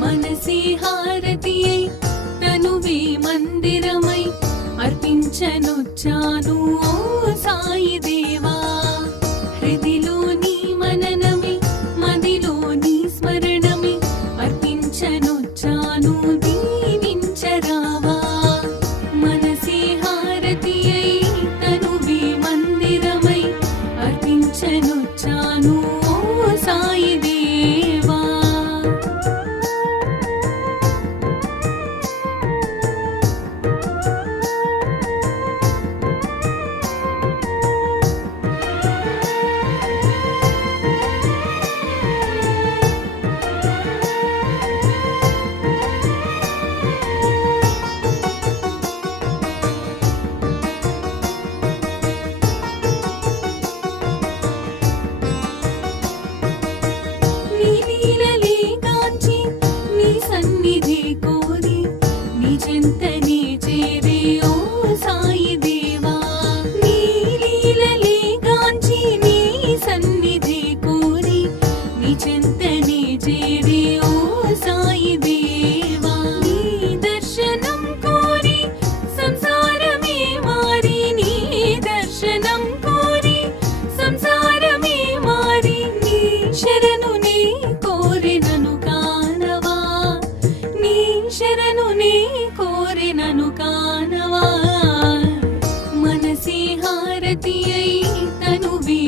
మనసి హారతి అయి తనువే మందిరమై అర్పించనొచ్చాను ఓ సాయి దేవా. హృదిలో నీ మననమే మదిలో నీ స్మరణమే అర్పించనొచ్చాను దీవించరావా. మనసి హారతి చెంతనే చేరే ఓ సాయి దేవా. నీ లీలలే కాంచి నీ సన్నిధి కోరి నీ చెంతనే చేరే హారతి అయి తనువే